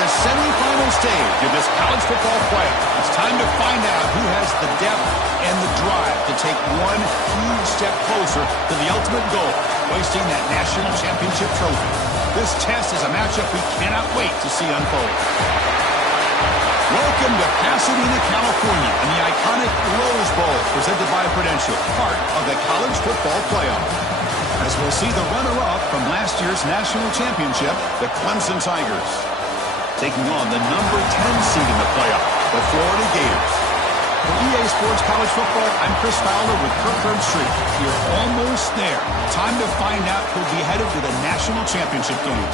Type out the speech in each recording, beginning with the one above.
the semifinal stage of this college football playoff. It's time to find out who has the depth and the drive to take one huge step closer to the ultimate goal, hoisting that national championship trophy. This test is a matchup we cannot wait to see unfold. Welcome to Pasadena, California, and the iconic Rose Bowl, presented by Prudential, part of the college football playoff. As we'll see the runner-up from last year's national championship, the Clemson Tigers, taking on the number 10 seed in the playoff, the Florida Gators. For EA Sports College Football, I'm Chris Fowler with Kirk Herbstreit. We're almost there. Time to find out who'll be headed to the national championship game.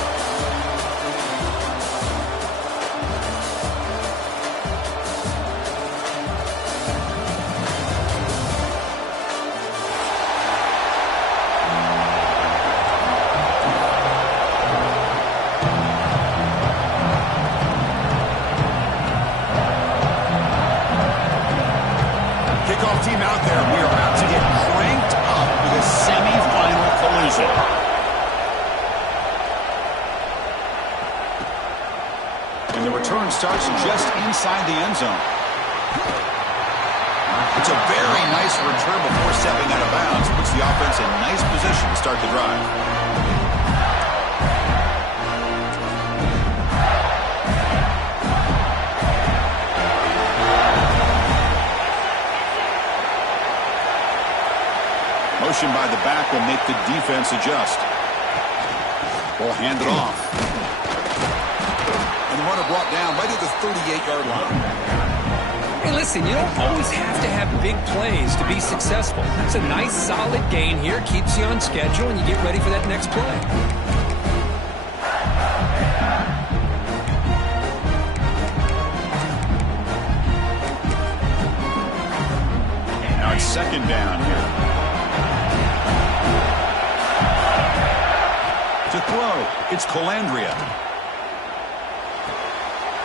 Team out there, we are about to get cranked up with a semi-final collision. And the return starts just inside the end zone. It's a very nice return before stepping out of bounds. Puts the offense in nice position to start the drive. Motion by the back will make the defense adjust. Ball handed off. And the runner brought down right at the 38-yard line. Hey, listen, you don't always have to have big plays to be successful. It's a nice, solid gain here. Keeps you on schedule, and you get ready for that next play. Now it's second down here. To throw, it's Colandrea.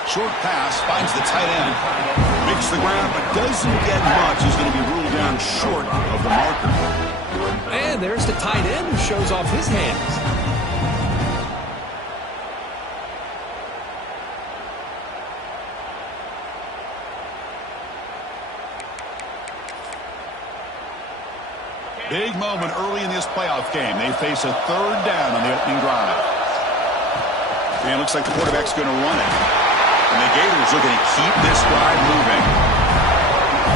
Short pass, finds the tight end. Makes the ground, but doesn't get much. He's going to be ruled down short of the marker. And there's the tight end who shows off his hands. Big moment early in this playoff game. They face a third down on the opening drive. And it looks like the quarterback's going to run it. And the Gators looking to keep this drive moving.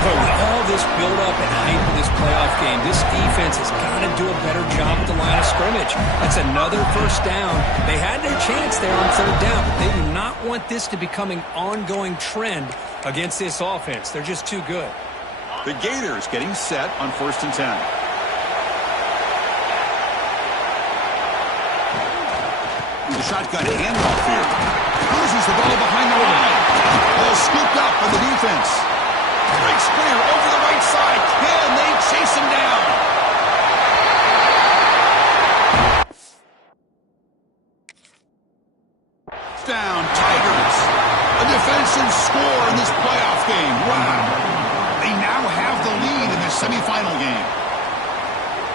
But with all this build-up and hype in this playoff game, this defense has got to do a better job at the line of scrimmage. That's another first down. They had their chance there on third down, but they do not want this to become an ongoing trend against this offense. They're just too good. The Gators getting set on 1st and 10. The shotgun handoff here. Loses the ball behind the line. Ball scooped up by the defense. Breaks clear over the right side. Can they chase him down? Down, Tigers. A defensive score in this playoff game. Wow. They now have the lead in this semifinal game.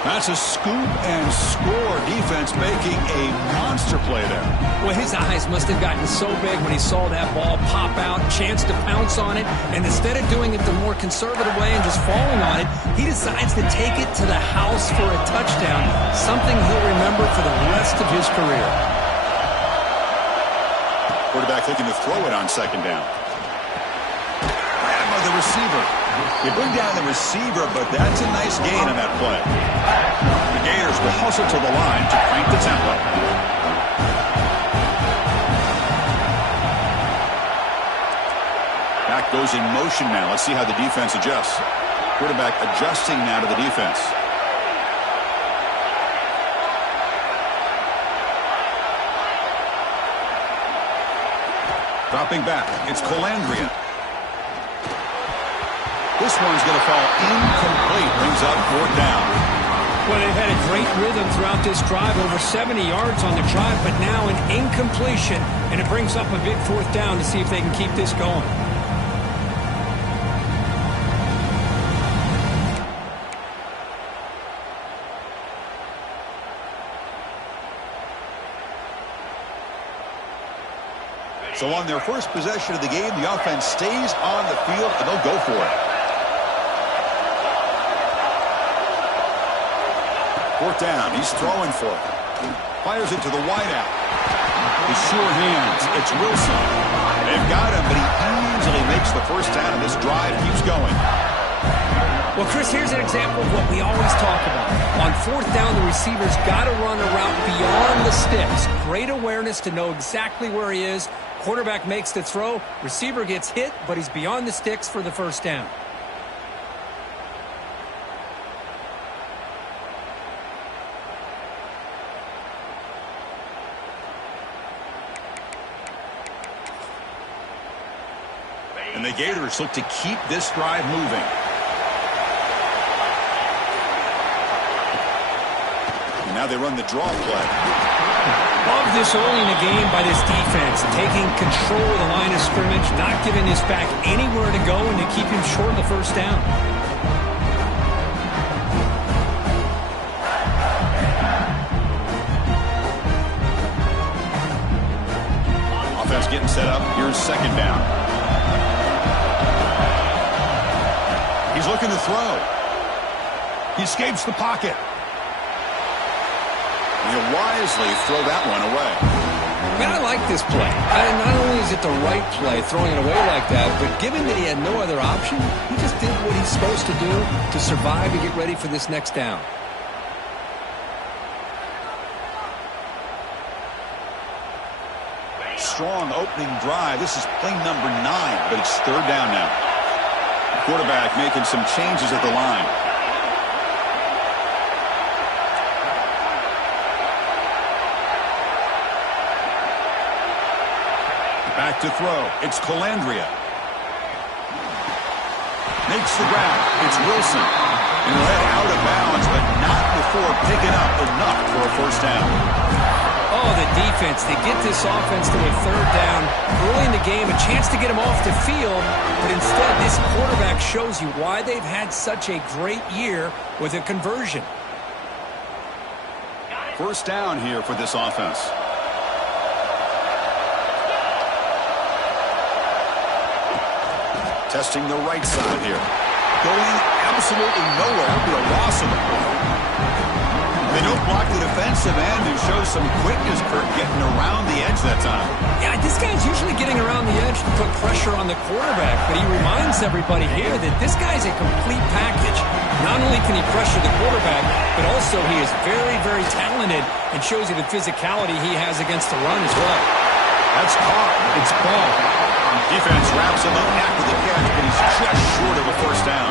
That's a scoop and score defense making a monster play there. Well, his eyes must have gotten so big when he saw that ball pop out, chance to pounce on it, and instead of doing it the more conservative way and just falling on it, he decides to take it to the house for a touchdown, something he'll remember for the rest of his career. Quarterback looking to throw it on second down. Grabbed by the receiver. They bring down the receiver, but that's a nice gain on that play. The Gators will hustle to the line to crank the tempo. Back goes in motion now. Let's see how the defense adjusts. Quarterback adjusting now to the defense. Dropping back, it's Colandrea. This one's going to fall incomplete. Brings up 4th down. Well, they've had a great rhythm throughout this drive, over 70 yards on the drive, but now an incompletion, and it brings up a big 4th down to see if they can keep this going. So on their first possession of the game, the offense stays on the field, and they'll go for it. Fourth down, he's throwing for it. Fires it to the wideout. With sure hands, it's Wilson. They've got him, but he easily makes the first down, and this drive keeps going. Well, Chris, here's an example of what we always talk about. On fourth down, the receiver's got to run a route beyond the sticks. Great awareness to know exactly where he is. Quarterback makes the throw. Receiver gets hit, but he's beyond the sticks for the first down. And the Gators look to keep this drive moving. And now they run the draw play. Love this early in the game by this defense, taking control of the line of scrimmage, not giving this back anywhere to go, and to keep him short of the first down. Offense getting set up. Here's second down. He's looking to throw. He escapes the pocket. He'll wisely throw that one away. Man, I like this play. Not only is it the right play, throwing it away like that, but given that he had no other option, he just did what he's supposed to do to survive and get ready for this next down. Strong opening drive. This is play number 9, but it's third down now. The quarterback making some changes at the line. Back to throw. It's Calandria. Makes the grab. It's Wilson. And he'll head out of bounds, but not before picking up enough for a first down. Oh, the defense. They get this offense to a third down early in the game, a chance to get him off the field, but instead this quarterback shows you why they've had such a great year with a conversion. First down here for this offense. Testing the right side here. Going absolutely nowhere but a loss of the ball. They don't block the defensive end and show some quickness, Kirk, getting around the edge that time. Yeah, this guy's usually getting around the edge to put pressure on the quarterback, but he reminds everybody here that this guy's a complete package. Not only can he pressure the quarterback, but also he is very, very talented and shows you the physicality he has against the run as well. That's caught. It's ball. Defense wraps him up after the catch, but he's just short of a first down.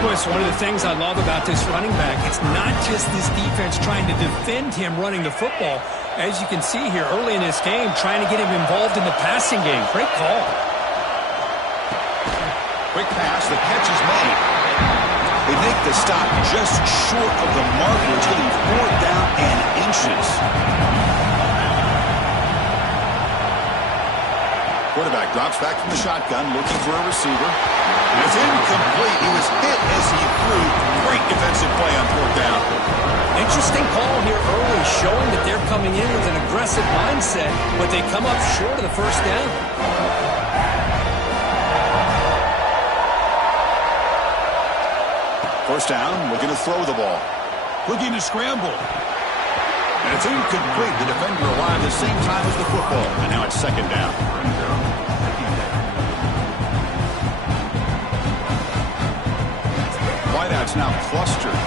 Boy, it's one of the things I love about this running back. It's not just this defense trying to defend him running the football. As you can see here early in this game, trying to get him involved in the passing game. Great call. Quick pass. The catch is made. They make the stop just short of the marker. It's getting 4th down and inches. Quarterback drops back from the shotgun, looking for a receiver. And it's incomplete. He was hit as he threw. Great defensive play on 4th down. Interesting call here early, showing that they're coming in with an aggressive mindset, but they come up short of the first down. First down, looking to throw the ball. Looking to scramble. And it's incomplete. The defender arrived at the same time as the football. And now it's second down. Wideout's now clustered.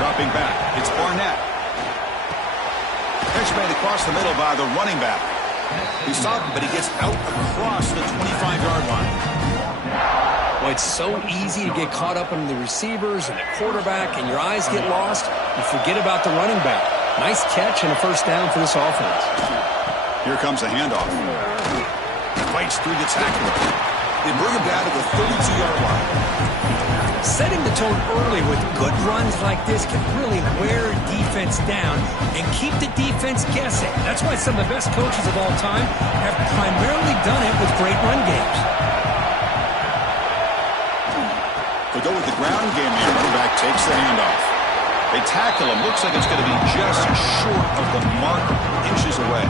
Dropping back. It's Barnett. Catch made across the middle by the running back. He stopped, but he gets out across the 25-yard line. Well, it's so easy to get caught up in the receivers and the quarterback, and your eyes get lost. You forget about the running back. Nice catch and a first down for this offense. Here comes a handoff. Fights through the tackler. They bring him down to the 32-yard line. Setting the tone early with good runs like this can really wear defense down and keep the defense guessing. That's why some of the best coaches of all time have primarily done it with great run games. They go with the ground game here. Running back takes the handoff. They tackle him. Looks like it's going to be just short of the mark, inches away.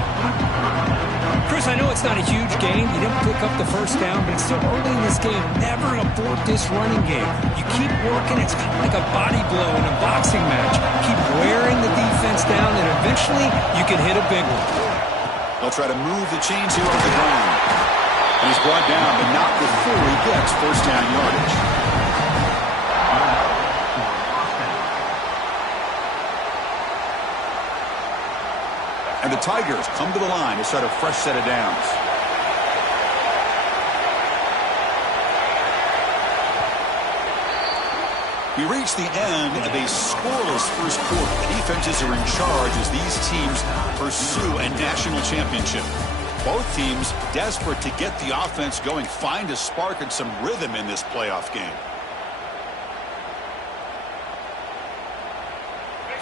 Chris, I know it's not a huge game. You didn't pick up the first down, but it's still early in this game. Never abort this running game. You keep working. It's kind of like a body blow in a boxing match. Keep wearing the defense down, and eventually you can hit a big one. They'll try to move the chains here on the ground. And he's brought down, but not before he gets first down yardage. And the Tigers come to the line to start a fresh set of downs. We reach the end of a scoreless first quarter. The defenses are in charge as these teams pursue a national championship. Both teams desperate to get the offense going, find a spark and some rhythm in this playoff game.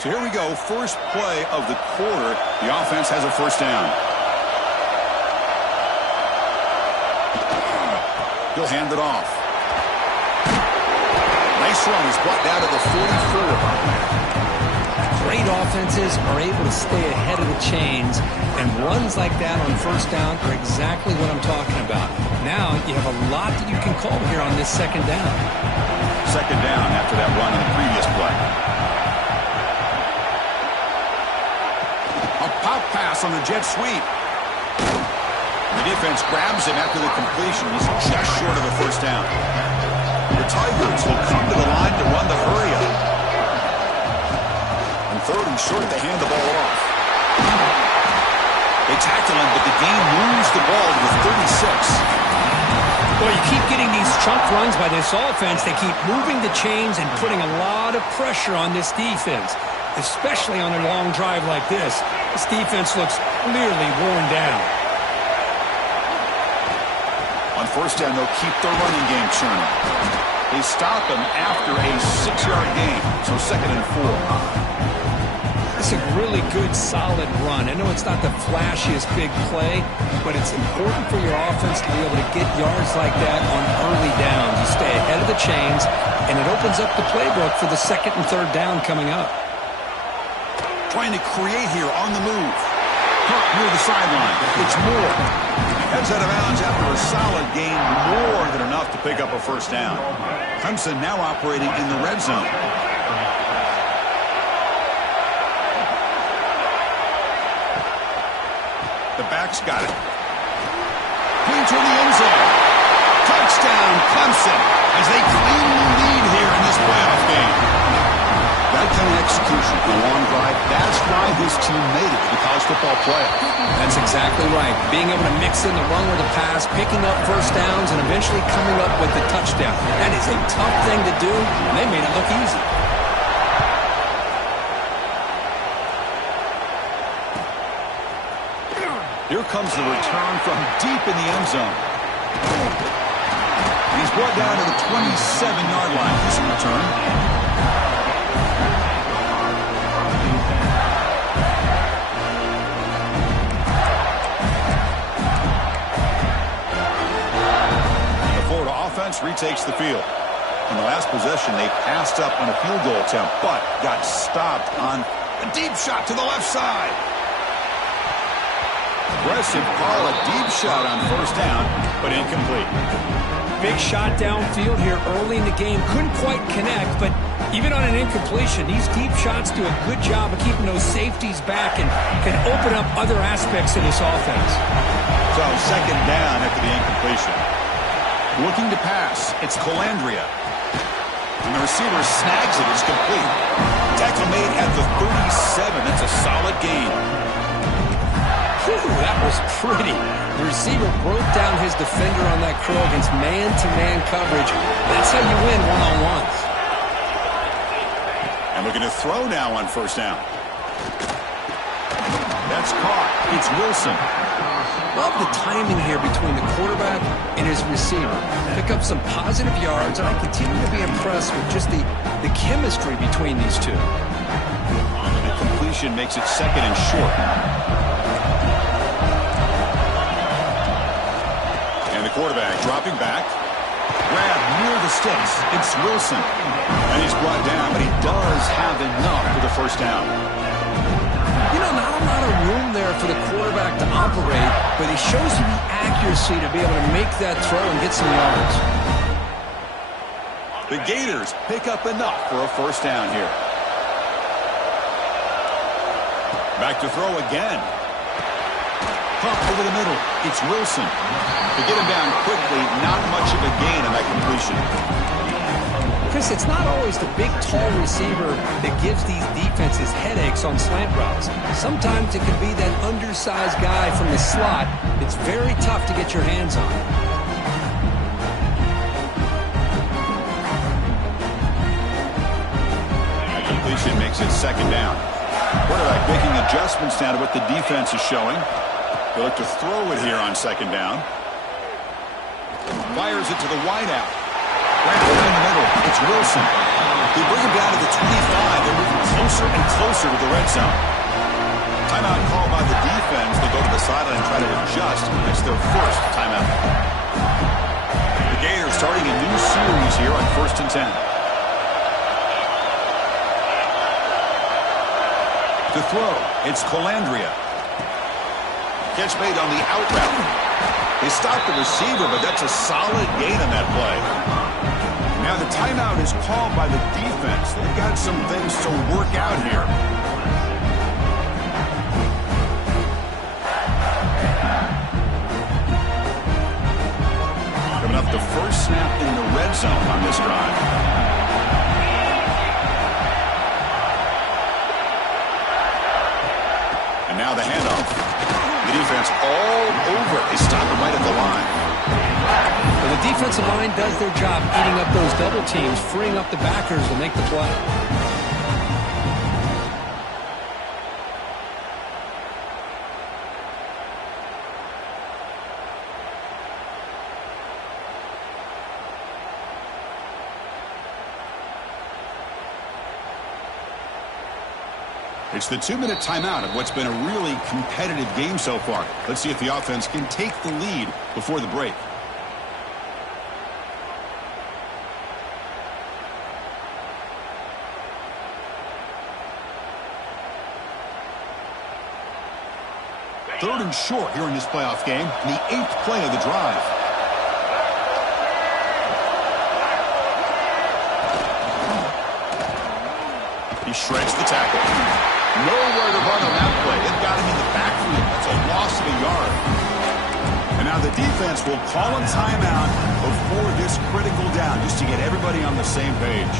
So here we go, first play of the quarter. The offense has a first down. He'll hand it off. Nice run. He's brought down to the 44. Great offenses are able to stay ahead of the chains, and runs like that on first down are exactly what I'm talking about. Now you have a lot that you can call here on this second down. Second down after that run in the previous play. A pop pass on the jet sweep. The defense grabs him after the completion. He's just short of a first down. The Tigers will come to the line to run the hurry-up. On third and short, they hand the ball off. They tackle him, but the game moves the ball to the 36. Well, you keep getting these chunk runs by this offense. They keep moving the chains and putting a lot of pressure on this defense, especially on a long drive like this. This defense looks clearly worn down. On first down, they'll keep their running game churning. They stop him after a 6-yard gain, so second and 4. It's a really good, solid run. I know it's not the flashiest big play, but it's important for your offense to be able to get yards like that on early downs. You stay ahead of the chains, and it opens up the playbook for the second and third down coming up. Trying to create here on the move. Caught near the sideline. It's Moore. Heads out of bounds after a solid gain, more than enough to pick up a first down. Clemson now operating in the red zone. The back's got it. Clean toward the end zone. Touchdown, Clemson, as they claim the lead here in this playoff game. That kind of execution, the long drive, that's why this team made it to the college football playoff. That's exactly right. Being able to mix in the run or the pass, picking up first downs, and eventually coming up with the touchdown. That is a tough thing to do, and they made it look easy. Here comes the return from deep in the end zone. He's brought down to the 27-yard line. This return. Retakes the field. In the last possession, they passed up on a field goal attempt, but got stopped on a deep shot to the left side. Aggressive call, a deep shot on first down, but incomplete. Big shot downfield here early in the game. Couldn't quite connect, but even on an incompletion, these deep shots do a good job of keeping those safeties back and can open up other aspects of this offense. So second down after the incompletion. Looking to pass. It's Calandria. And the receiver snags it. It's complete. Tackle made at the 37. That's a solid gain. Whew, that was pretty. The receiver broke down his defender on that curl against man-to-man coverage. That's how you win one-on-ones. And looking to throw now on first down. That's caught. It's Wilson. Love the timing here between the quarterback and his receiver. Pick up some positive yards, and I continue to be impressed with just the chemistry between these two. The completion makes it second and short. And the quarterback dropping back. Grab near the sticks. It's Wilson. And he's brought down, but he does have enough for the first down. You know, not a lot of room there for the quarterback to operate, but he shows you the accuracy to be able to make that throw and get some yards. The Gators pick up enough for a first down here. Back to throw again. Pump over the middle. It's Wilson. To get him down quickly, not much of a gain on that completion. Chris, it's not always the big, tall receiver that gives these defenses headaches on slant routes. Sometimes it can be that undersized guy from the slot. It's very tough to get your hands on. That completion makes it second down. Quarterback making adjustments now to what the defense is showing. They look to throw it here on second down. Fires it to the wideout. Right in the middle, it's Wilson. They bring him down to the 25. They're moving closer and closer to the red zone. Timeout called by the defense. They go to the sideline and try to adjust. It's their first timeout. The Gators starting a new series here on 1st and 10. To throw, it's Colandrea. Catch made on the out route. They stopped the receiver, but that's a solid gain on that play. Now the timeout is called by the defense. They've got some things to work out here. Coming up, the first snap in the red zone on this drive. And now the handoff. The defense all over. They stop him right at the line. Well, the defensive line does their job eating up those double teams, freeing up the backers to make the play. It's the 2-minute timeout of what's been a really competitive game so far. Let's see if the offense can take the lead before the break. Third and short here in this playoff game, the 8th play of the drive. He shreds the tackle. Nowhere to run on that play. It got him in the backfield. That's a loss of a yard. And now the defense will call a timeout before this critical down, just to get everybody on the same page.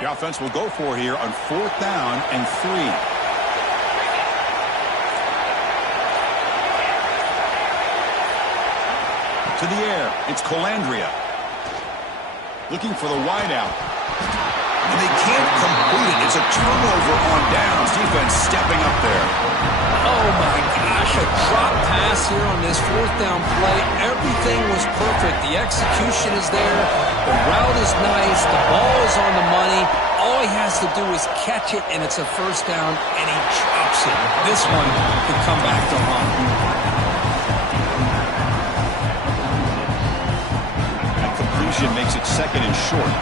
The offense will go for here on 4th down and 3. To the air, it's Colandrea. Looking for the wideout. And they can't complete it. It's a turnover on downs. Defense stepping up there. Oh, my gosh, a drop pass here on this 4th down play. Everything was perfect. The execution is there. The route is nice. The ball is on the money. All he has to do is catch it, and it's a first down, and he drops it. This one could come back to haunt. Makes it second and short.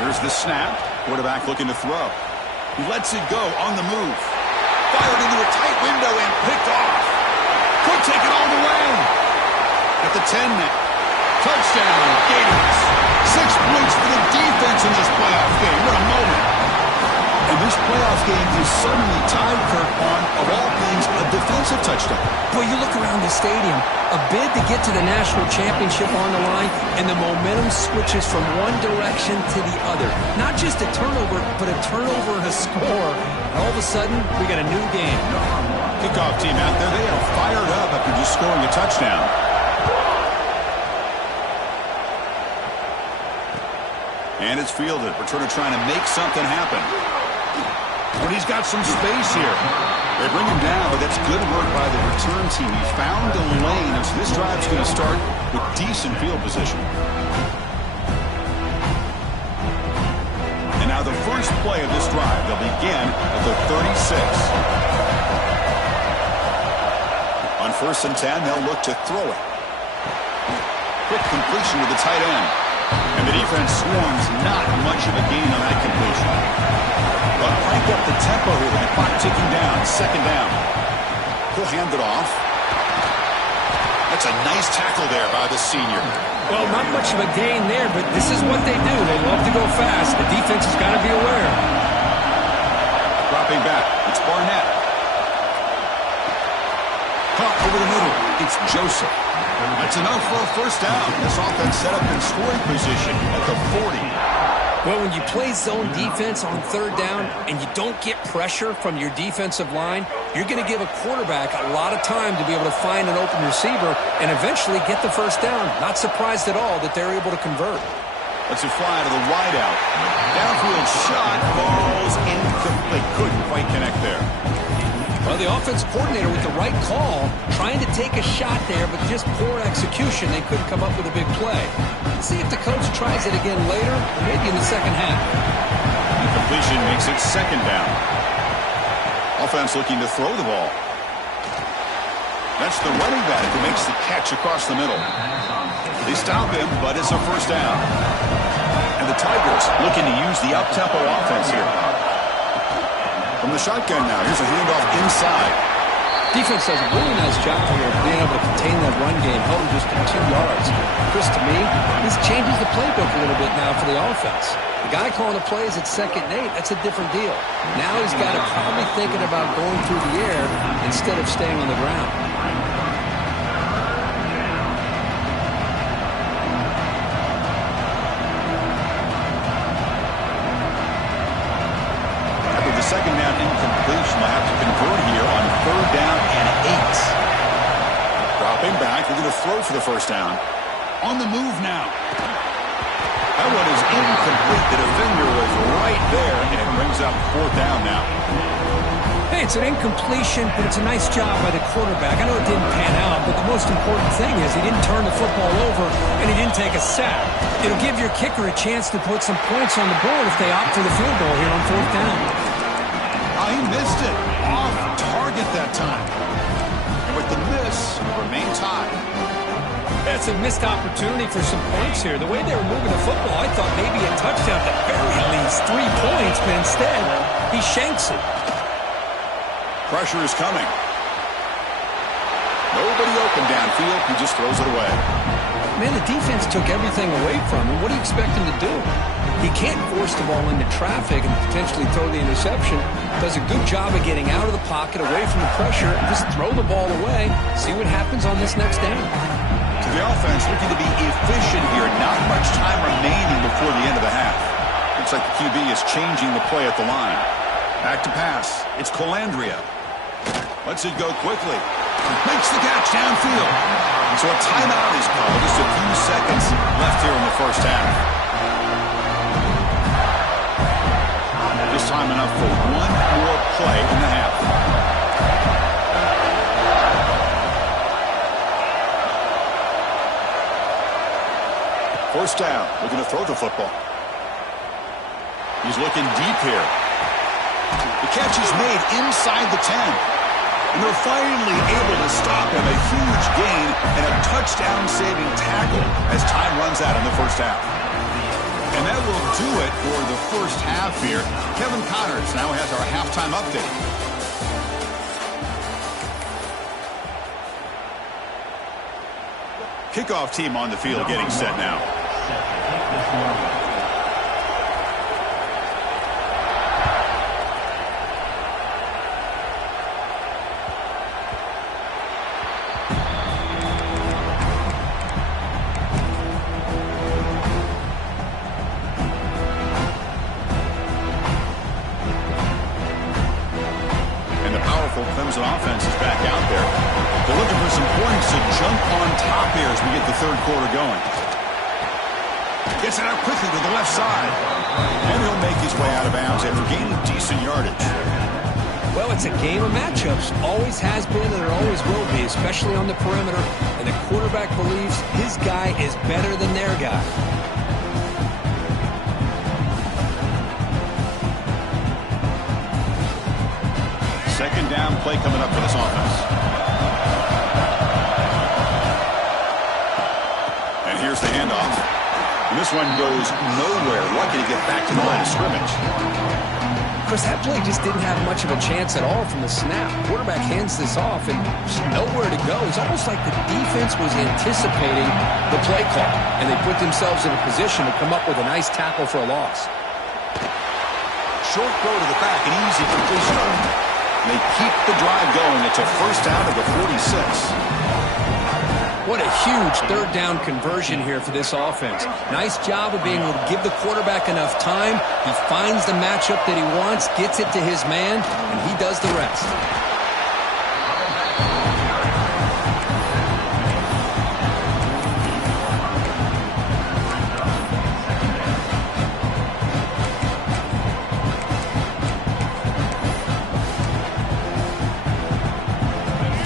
Here's the snap. Quarterback looking to throw. He lets it go on the move. Fired into a tight window and picked off. Could take it all the way. At the 10 now. Touchdown, Gators. 6 points for the defense in this playoff game. What a moment. And this playoff game is suddenly tied, Kirk, on, of all things, a defensive touchdown. Boy, you look around the stadium, a bid to get to the national championship on the line, and the momentum switches from one direction to the other. Not just a turnover, but a turnover and a score. And all of a sudden, we got a new game. Kickoff team out there, they are fired up after just scoring a touchdown. And it's fielded. Returner trying to make something happen. But he's got some space here. They bring him down, but that's good work by the return team. He found a lane, and so this drive's going to start with decent field position. first play of this drive. They'll begin at the 36. On 1st and 10, they'll look to throw it. Quick completion to the tight end. And the defense swarms not much of a gain on that completion. But crank up the tempo here with the clock ticking down. 2nd down. He'll hand it off. That's a nice tackle there by the senior. Well, not much of a gain there, but this is what they do. They love to go fast. The defense has got to be aware. Dropping back. It's Barnett. Caught over the middle. It's Joseph. That's enough for a 1st down. This offense set up in scoring position at the 40. Well, when you play zone defense on 3rd down and you don't get pressure from your defensive line, you're going to give a quarterback a lot of time to be able to find an open receiver and eventually get the 1st down. Not surprised at all that they're able to convert. Let's it fly to the wideout. Downfield shot falls incomplete. Couldn't quite connect there. Well, the offense coordinator with the right call, trying to take a shot there, but just poor execution. They couldn't come up with a big play. Let's see if the coach tries it again later, maybe in the 2nd half. Incompletion makes it 2nd down. Offense looking to throw the ball. That's the running back who makes the catch across the middle. They stop him, but it's a 1st down. And the Tigers looking to use the up-tempo offense here. From the shotgun now, here's a handoff inside. Defense does a really nice job here of being able to contain that run game, held him just to 2 yards. Chris, to me, this changes the playbook a little bit now for the offense. The guy calling the plays at 2nd and 8, that's a different deal. Now he's got to probably thinking about going through the air instead of staying on the ground. After the 2nd down incompletion, they'll have to convert here on 3rd down and 8. Dropping back, they're going to throw for the 1st down. On the move now. That one is incomplete. The defender was right there, and it brings up 4th down now. Hey, it's an incompletion, but it's a nice job by the quarterback. I know it didn't pan out, but the most important thing is he didn't turn the football over, and he didn't take a sack. It'll give your kicker a chance to put some points on the board if they opt for the field goal here on 4th down. He missed it. Off target that time. And with the miss, it remained tied. That's a missed opportunity for some points here. The way they were moving the football, I thought maybe a touchdown at the very least, 3 points, but instead, he shanks it. Pressure is coming. Nobody open downfield. He just throws it away. Man, the defense took everything away from him. What do you expect him to do? He can't force the ball into traffic and potentially throw the interception. Does a good job of getting out of the pocket, away from the pressure, and just throw the ball away. See what happens on this next down. To the offense, looking to be efficient here. Not much time remaining before the end of the half. Looks like the QB is changing the play at the line. Back to pass. It's Colandrea. Lets it go quickly. Makes the catch downfield. So a timeout is called. Just a few seconds left here in the 1st half. Just time enough for one more play in the half. First down. Looking to throw the football. He's looking deep here. The catch is made inside the 10. And they're finally able to stop him. A huge gain and a touchdown-saving tackle as time runs out in the 1st half. And that will do it for the 1st half here. Kevin Connors now has our halftime update. Kickoff team on the field getting set now. Clemson offense is back out there. They're looking for some points to jump on top here as we get the 3rd quarter going. Gets it out quickly to the left side. And he'll make his way out of bounds after gaining decent yardage. Well, it's a game of matchups. Always has been and it always will be, especially on the perimeter. And the quarterback believes his guy is better than their guy. down play coming up for this offense. And here's the handoff. And this one goes nowhere. Lucky to get back to the line of scrimmage. Chris, that play just didn't have much of a chance at all from the snap. Quarterback hands this off and just nowhere to go. It's almost like the defense was anticipating the play call, and they put themselves in a position to come up with a nice tackle for a loss. Short throw to the back, an easy completion. They keep the drive going. It's a first down at the 46. What a huge third down conversion here for this offense. Nice job of being able to give the quarterback enough time. He finds the matchup that he wants, gets it to his man, and he does the rest.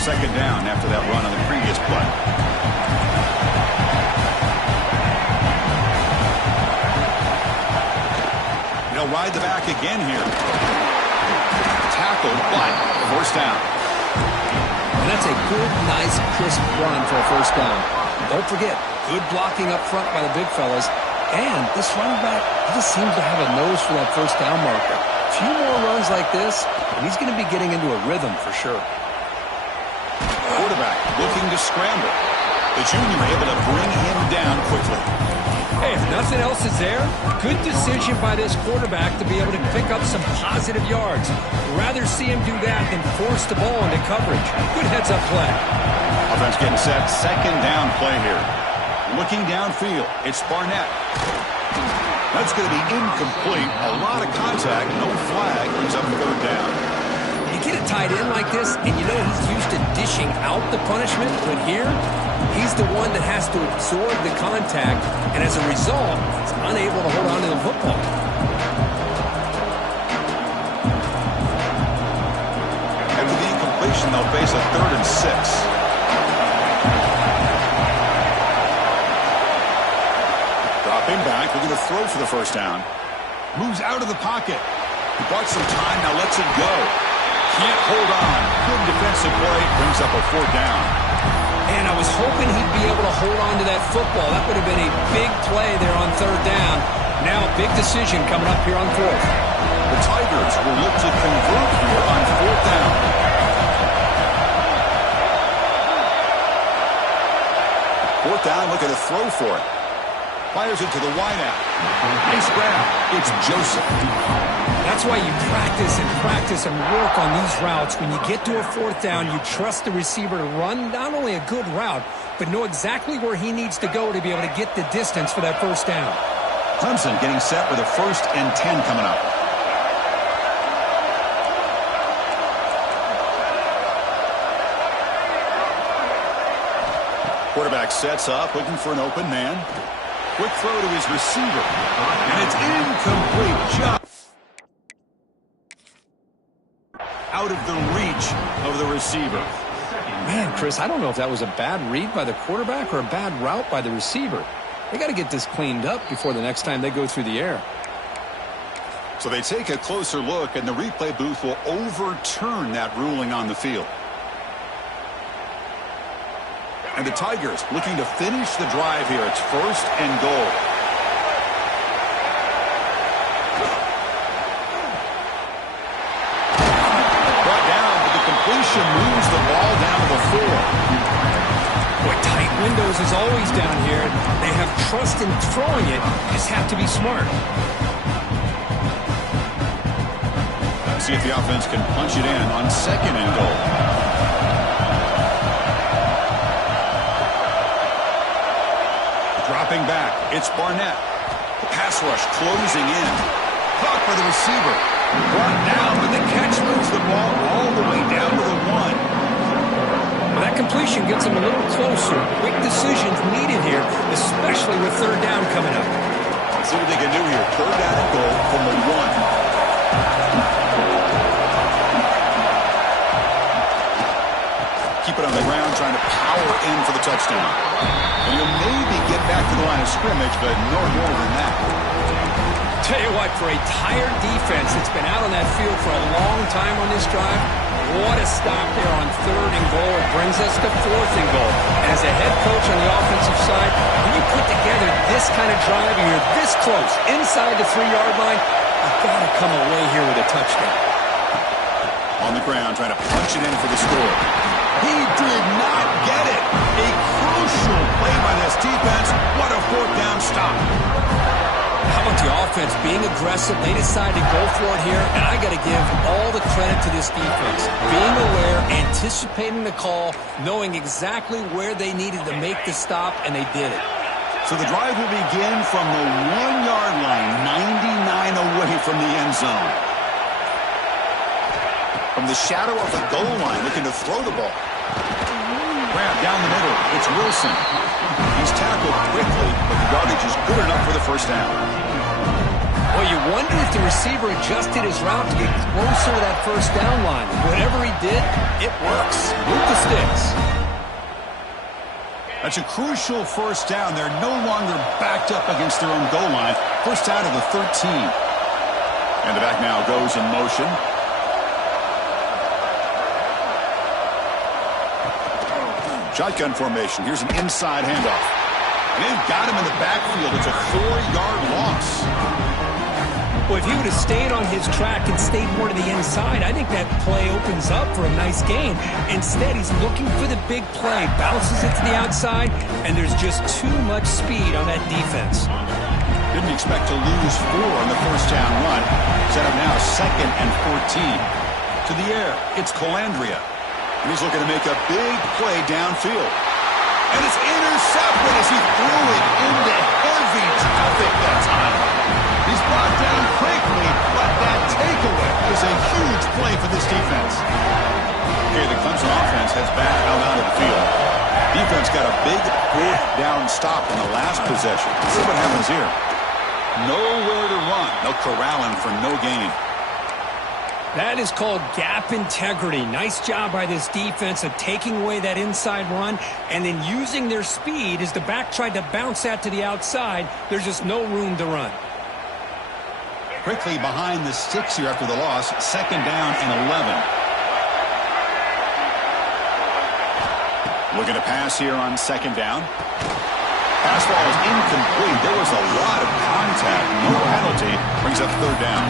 Second down after that run on the previous play. They'll ride the back again here. Tackled, but first down. And that's a good, nice, crisp run for a first down. Don't forget, good blocking up front by the big fellas. And this running back, he just seems to have a nose for that first down marker. A few more runs like this, and he's going to be getting into a rhythm for sure. Quarterback looking to scramble. The junior able to bring him down quickly. Hey, if nothing else is there, good decision by this quarterback to be able to pick up some positive yards. Rather see him do that than force the ball into coverage. Good heads-up play. Offense getting set. Second down play here. Looking downfield. It's Barnett. That's going to be incomplete. A lot of contact. No flag. Brings up third down. You get a tight end like this, and you know he's used to dishing out the punishment, but here, he's the one that has to absorb the contact, and as a result, he's unable to hold on to the football. After the incompletion, they'll face a 3rd and 6. Dropping back, looking to throw for the first down. Moves out of the pocket. He bought some time, now lets it go. Can't hold on. Good defensive play. Brings up a 4th down. And I was hoping he'd be able to hold on to that football. That would have been a big play there on 3rd down. Now a big decision coming up here on 4th. The Tigers will look to convert here on 4th down. 4th down, looking to throw for it. Fires it to the wideout. Nice grab. It's Joseph. That's why you practice and work on these routes. When you get to a 4th down, you trust the receiver to run not only a good route, but know exactly where he needs to go to be able to get the distance for that first down. Clemson getting set with a 1st and 10 coming up. Quarterback sets up, looking for an open man. Quick throw to his receiver. And it's incomplete. Just out of the reach of the receiver. Man, Chris, I don't know if that was a bad read by the quarterback or a bad route by the receiver. They got to get this cleaned up before the next time they go through the air. So they take a closer look, and the replay booth will overturn that ruling on the field. And the Tigers looking to finish the drive here. It's 1st and goal. Brought down, but the completion moves the ball down to the 4. Boy, tight windows is always down here. They have trust in throwing it. Just have to be smart. See if the offense can punch it in on 2nd and goal. Dropping back, it's Barnett. The pass rush closing in. Caught by the receiver. Brought down, but the catch moves the ball all the way down to the 1. Well, that completion gets them a little closer. Quick decisions needed here, especially with 3rd down coming up. Let's see what they can do here. 3rd down and goal from the 1. Keep it on the ground, trying to power in for the touchdown. And you'll maybe get back to the line of scrimmage, but no more than that. Tell you what, for a tired defense that's been out on that field for a long time on this drive, what a stop there on 3rd and goal. It brings us to 4th and goal. And as a head coach on the offensive side, when you put together this kind of drive and you're this close inside the 3-yard line, you've got to come away here with a touchdown. On the ground, trying to punch it in for the score. He did not get it. A crucial play by this defense. What a 4th down stop. How about the offense being aggressive? They decided to go for it here, and I got to give all the credit to this defense. Being aware, anticipating the call, knowing exactly where they needed to make the stop, and they did it. So the drive will begin from the 1-yard line, 99 away from the end zone. From the shadow of the goal line, looking to throw the ball. Grab down the middle. It's Wilson. He's tackled quickly, but the yardage is good enough for the first down. Well, you wonder if the receiver adjusted his route to get closer to that first down line. Whatever he did, it works. Move the sticks. That's a crucial first down. They're no longer backed up against their own goal line. First out of the 13. And the back now goes in motion. Shotgun formation. Here's an inside handoff. And they've got him in the backfield. It's a 4-yard loss. Well, if he would have stayed on his track and stayed more to the inside, I think that play opens up for a nice gain. Instead, he's looking for the big play, bounces it to the outside, and there's just too much speed on that defense. Didn't expect to lose 4 on the first down run. Set up now 2nd and 14. To the air, it's Calandria. And he's looking to make a big play downfield. And it's intercepted as he threw it into heavy traffic that time. He's brought down quickly, but that takeaway is a huge play for this defense. Okay, the Clemson offense heads back out onto the field. Defense got a big 4th down stop in the last possession. Let's see what happens here. Nowhere to run. They'll corral him for no gain. That is called gap integrity. Nice job by this defense of taking away that inside run and then using their speed as the back tried to bounce that to the outside. There's just no room to run. Quickly behind the sticks here after the loss. 2nd down and 11. Looking to pass here on 2nd down. Pass ball is incomplete. There was a lot of contact. No penalty. Brings up 3rd down.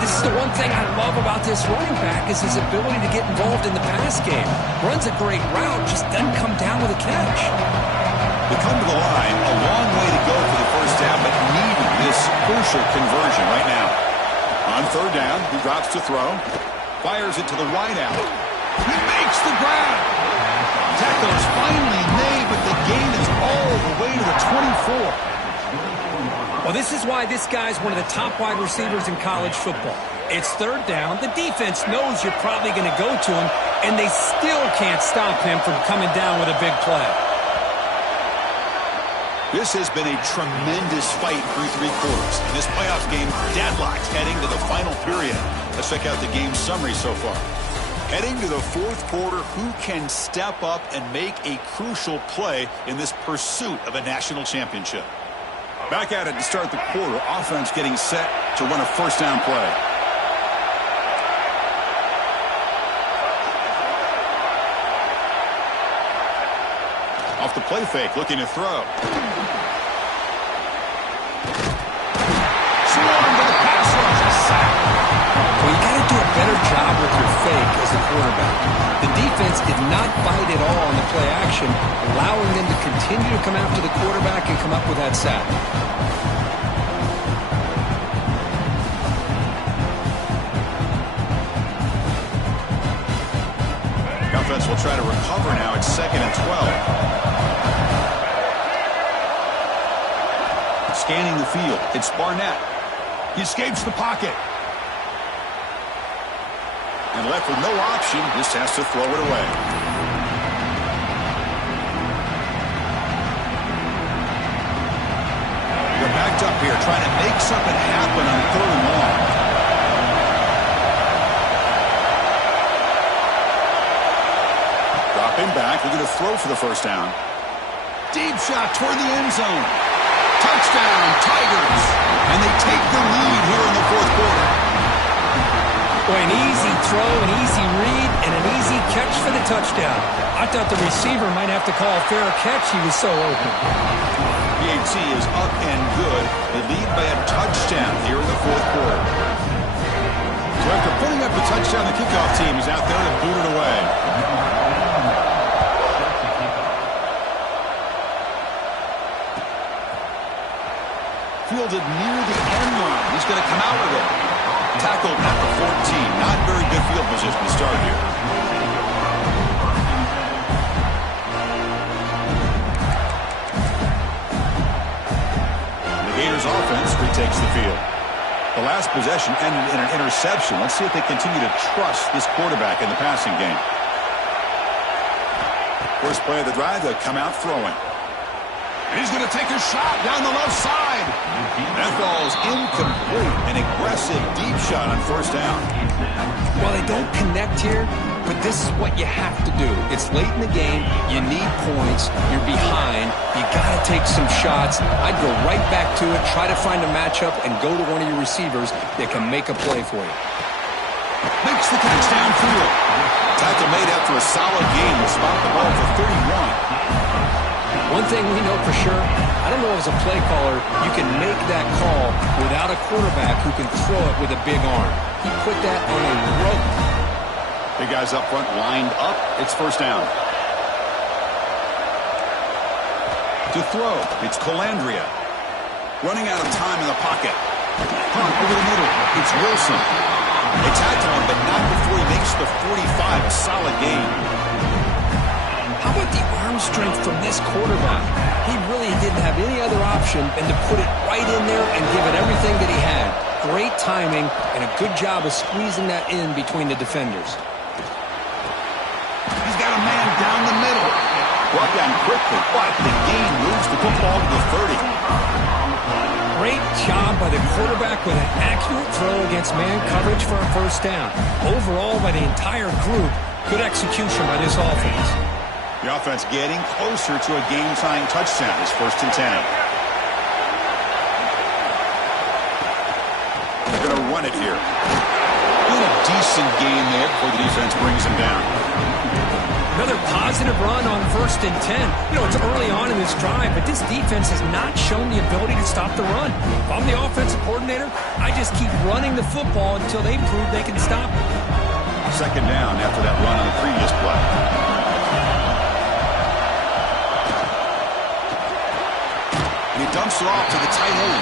This is the one thing I love about this running back is his ability to get involved in the pass game. Runs a great route, just doesn't come down with a catch. They come to the line, a long way to go for the first down, but needing this crucial conversion right now. On 3rd down, he drops to throw, fires it to the wide out. He makes the grab. Tackle is finally made, but the gain is all the way to the 24. Well, this is why this guy's one of the top wide receivers in college football. It's 3rd down. The defense knows you're probably going to go to him, and they still can't stop him from coming down with a big play. This has been a tremendous fight through 3 quarters. In this playoff game, deadlocked heading to the final period. Let's check out the game summary so far. Heading to the 4th quarter, who can step up and make a crucial play in this pursuit of a national championship? Back at it to start the quarter. Offense getting set to run a first down play. Off the play fake, looking to throw. Swarmed to the pass rush, a sack. Well, you got to do a better job with your fake as a quarterback. The defense did not bite at all on the play action, allowing them to continue to come after the quarterback and come up with that sack. The offense will try to recover now. It's 2nd and 12. Scanning the field. It's Barnett. He escapes the pocket. And left with no option, just has to throw it away. They're backed up here, trying to make something happen on 3rd and long. Dropping back, looking to throw for the first down. Deep shot toward the end zone. Touchdown, Tigers. And And they take the lead here in the fourth quarter. Boy, an easy throw, an easy read, and an easy catch for the touchdown. I thought the receiver might have to call a fair catch. He was so open. PAT is up and good. They lead by a touchdown here in the fourth quarter. So after putting up the touchdown, the kickoff team is out there to boot it away. Fielded near the end line. He's going to come out with it. Tackled at the 14. Not very good field position to start here. The Gators offense retakes the field. The last possession ended in an interception. Let's see if they continue to trust this quarterback in the passing game. First play of the drive, they'll come out throwing. And he's going to take a shot down the left side. That ball's incomplete. An aggressive deep shot on first down. Well, they don't connect here, but this is what you have to do. It's late in the game. You need points. You're behind. You got to take some shots. I'd go right back to it, try to find a matchup, and go to one of your receivers that can make a play for you. Makes the catch downfield. Tackle made after a solid game to spot the ball for 31. One thing we know for sure, I don't know as a play caller, you can make that call without a quarterback who can throw it with a big arm. He put that on a rope. Big guys up front lined up. It's first down. To throw, it's Colandrea. Running out of time in the pocket. Hunt over the middle. It's Wilson. They tackle him, but not before he makes the 45. A solid game. How about the arm strength from this quarterback? He really didn't have any other option than to put it right in there and give it everything that he had. Great timing and a good job of squeezing that in between the defenders. He's got a man down the middle. Brought down quickly, but the gain moves the football to the 30. Great job by the quarterback with an accurate throw against man coverage for a first down. Overall, by the entire group, good execution by this offense. The offense getting closer to a game-tying touchdown. It's first and 10. They're going to run it here. Doing a decent game there before the defense brings him down. Another positive run on first and 10. You know, it's early on in this drive, but this defense has not shown the ability to stop the run. If I'm the offensive coordinator, I just keep running the football until they prove they can stop it. Second down after that run on the previous play. And he dumps it off to the tight end.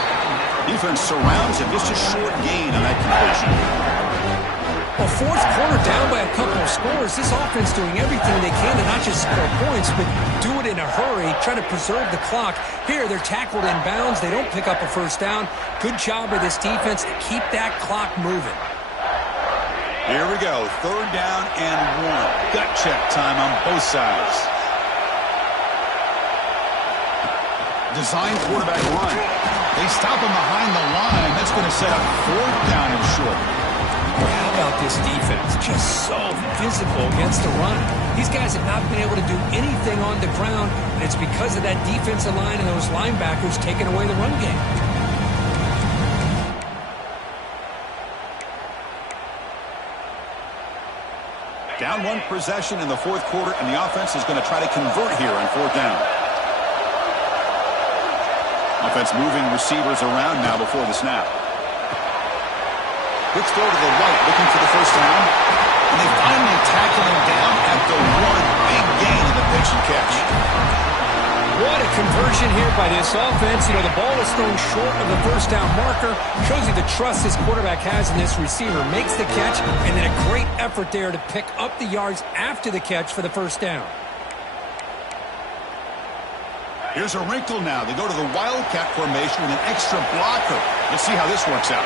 Defense surrounds him. Just a short gain on that completion. Well, fourth quarter down by a couple of scores. This offense doing everything they can to not just score points, but do it in a hurry, try to preserve the clock. Here, they're tackled in bounds. They don't pick up a first down. Good job by this defense to keep that clock moving. Here we go. Third down and 1. Gut check time on both sides. Design quarterback run. They stop him behind the line. That's going to set up fourth down and short. How about this defense? Just so physical against the run. These guys have not been able to do anything on the ground, and it's because of that defensive line and those linebackers taking away the run game. Down one possession in the fourth quarter, and the offense is going to try to convert here on fourth down. Offense moving receivers around now before the snap. Quick throw to the right, looking for the first down. And they finally tackle him down at the 1. Big gain in the pitch and catch. What a conversion here by this offense. You know, the ball is thrown short of the first down marker. Shows you the trust this quarterback has in this receiver. Makes the catch, and then a great effort there to pick up the yards after the catch for the first down. Here's a wrinkle now. They go to the Wildcat formation with an extra blocker. Let's see how this works out.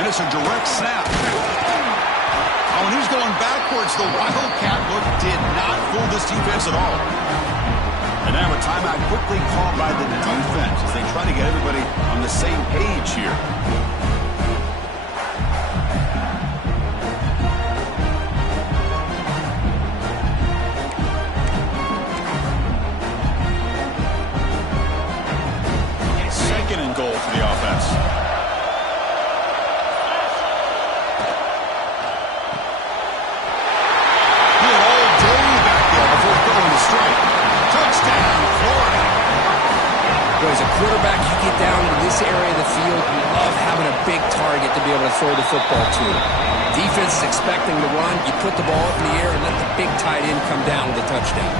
And it's a direct snap. Oh, and he's going backwards. The Wildcat look did not fool this defense at all. And now a timeout quickly called by the defense as they try to get everybody on the same page here. Second and goal for the offense. target to be able to throw the football to. Defense is expecting the run. You put the ball up in the air and let the big tight end come down with a touchdown.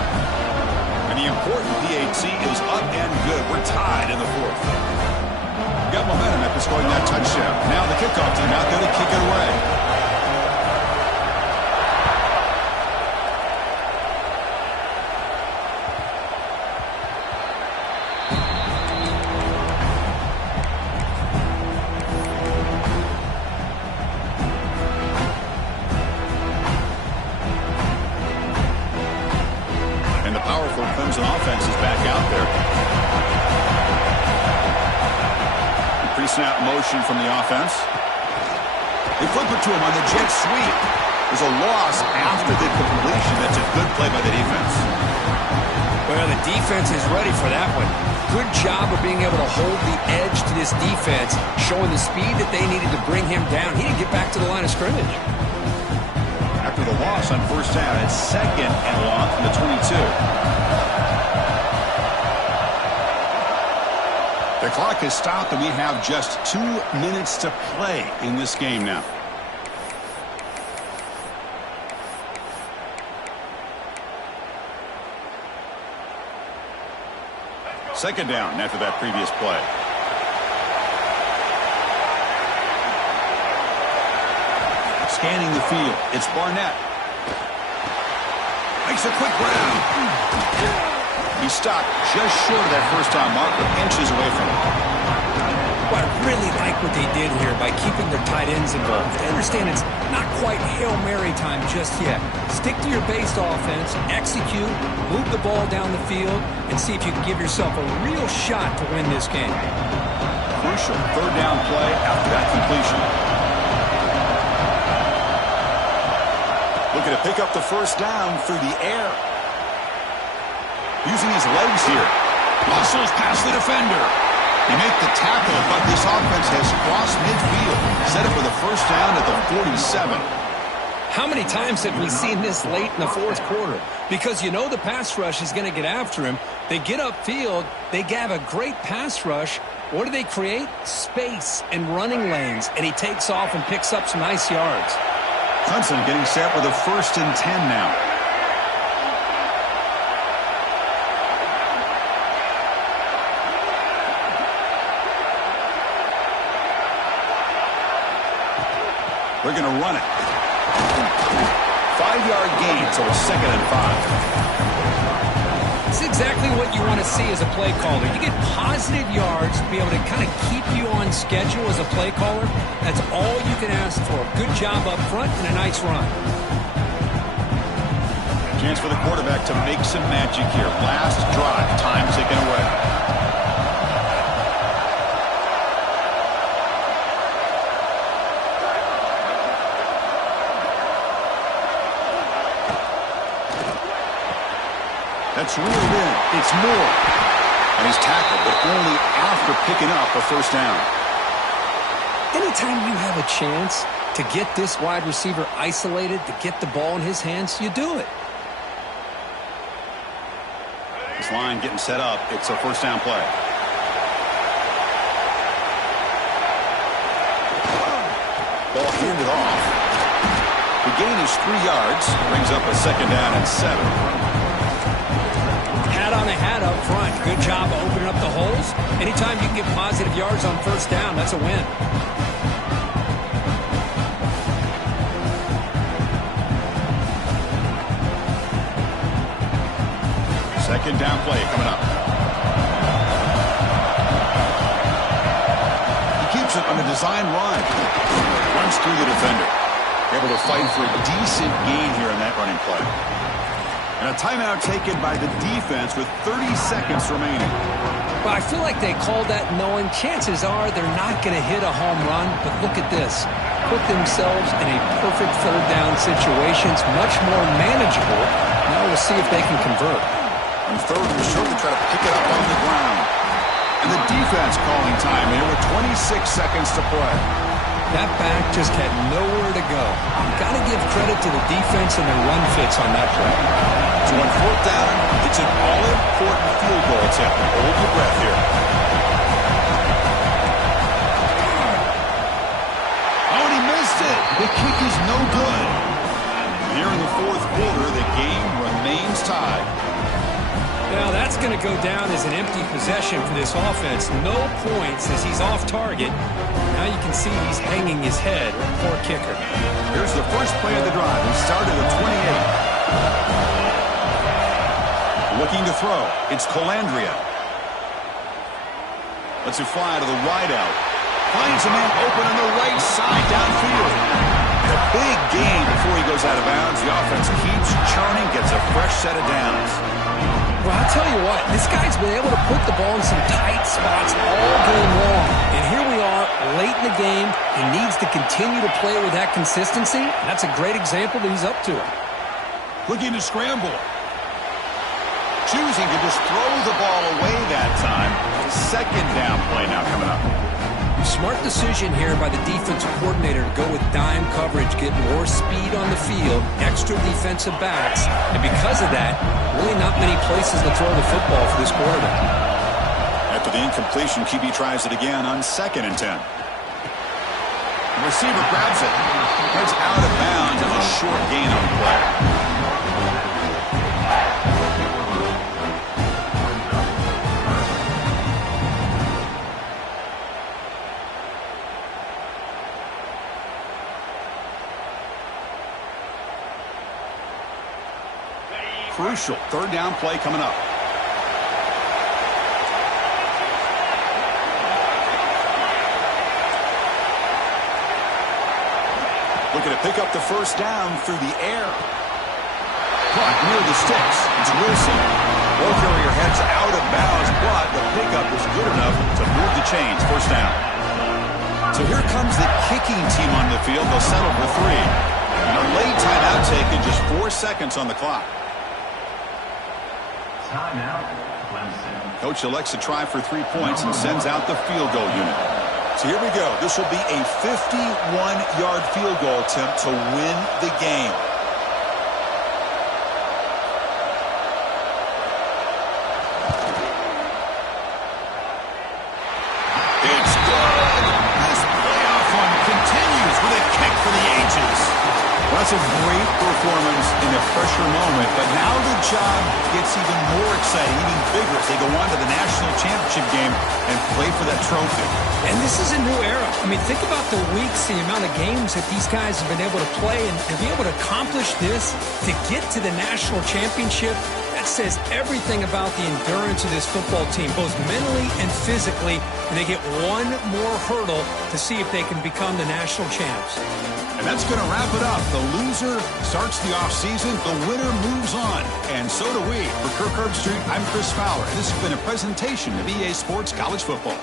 And the important PAT is up and good. We're tied in the fourth. Got momentum after scoring that touchdown. Now the kickoff team out there to kick it away. Clemson offense is back out there. Pre-snap motion from the offense. They flip it to him on the jet sweep. There's a loss after the completion. That's a good play by the defense. Well, the defense is ready for that one. Good job of being able to hold the edge to this defense, showing the speed that they needed to bring him down. He didn't get back to the line of scrimmage. After the loss on first down, it's 2nd and long from the 22. The clock has stopped, and we have just 2 minutes to play in this game now. Second down after that previous play. Scanning the field. It's Barnett. Makes a quick grab. He stopped just short of that first down marker, inches away from it. Well, I really like what they did here by keeping their tight ends involved. They understand it's not quite Hail Mary time just yet. Stick to your base offense, execute, move the ball down the field, and see if you can give yourself a real shot to win this game. Crucial third down play after that completion. Looking to pick up the first down through the air. Using his legs here. Muscles past the defender. They make the tackle, but this offense has crossed midfield. Set it for the first down at the 47. How many times have we seen this late in the fourth quarter? Because you know the pass rush is going to get after him. They get upfield. They have a great pass rush. What do they create? Space and running lanes. And he takes off and picks up some nice yards. Clemson getting set with a 1st and 10 now. They're going to run it. 5-yard gain, so it's 2nd and 5. It's exactly what you want to see as a play caller. You get positive yards to be able to kind of keep you on schedule as a play caller. That's all you can ask for. Good job up front and a nice run. Chance for the quarterback to make some magic here. Last drive, time ticking away. That's reeled in. It's Moore. And he's tackled, but only after picking up a first down. Anytime you have a chance to get this wide receiver isolated, to get the ball in his hands, you do it. This line getting set up. It's a first down play. Ball handed off. The gain is 3 yards. Brings up a 2nd down and 7. Hat on a hat up front. Good job opening up the holes. Anytime you can get positive yards on first down, that's a win. Second down play coming up. He keeps it on a design run. Runs through the defender. Able to fight for a decent gain here in that running play. And a timeout taken by the defense with 30 seconds remaining. Well, I feel like they called that knowing chances are they're not going to hit a home run. But look at this. Put themselves in a perfect third down situation. It's much more manageable. Now we'll see if they can convert. On third and short, they try to pick it up on the ground. And the defense calling time here with 26 seconds to play. That back just had nowhere to go. You've got to give credit to the defense and their run fits on that play. So on fourth down, it's an all-important field goal attempt. Hold your breath here. The kick is no good. Here in the fourth quarter, the game remains tied. Now that's going to go down as an empty possession for this offense. No points as he's off target. Now you can see he's hanging his head. Poor kicker. Here's the first play of the drive. He started at 28. Looking to throw. It's Colandrea. Lets it fly to the wideout. Finds a man open on the right side downfield. And a big gain before he goes out of bounds. The offense keeps churning, gets a fresh set of downs. Well, I'll tell you what, this guy's been able to put the ball in some tight spots all game long. And here we are, late in the game. He needs to continue to play with that consistency. That's a great example that he's up to it. Looking to scramble. Choosing to just throw the ball away that time. Second down play now coming up. Smart decision here by the defensive coordinator to go with dime coverage, get more speed on the field, extra defensive backs, and because of that, really not many places to throw the football for this quarterback. After the incompletion, QB tries it again on 2nd and 10. The receiver grabs it, heads out of bounds, and a short gain on the play. Crucial third down play coming up. Looking to pick up the first down through the air. Caught near the sticks. It's Wilson. Ball carrier heads out of bounds, but the pickup was good enough to move the chains. First down. So here comes the kicking team on the field. They'll settle for 3. And a late timeout taken, just 4 seconds on the clock. Coach elects to try for 3 points and sends out the field goal unit. So here we go. This will be a 51-yard field goal attempt to win the game. It's good. This playoff one continues with a kick for the ages. Well, that's a great performance in a pressure moment, but now the job gets even more exciting, even bigger as they go on to the national championship game and play for that trophy. And this is a new era. I mean, think about the weeks, the amount of games that these guys have been able to play and be able to accomplish this, to get to the national championship. That says everything about the endurance of this football team, both mentally and physically, and they get one more hurdle to see if they can become the national champs. And that's going to wrap it up. The loser starts the offseason. The winner moves on. And so do we. For Kirk Herbstreit, I'm Chris Fowler. And this has been a presentation of EA Sports College Football.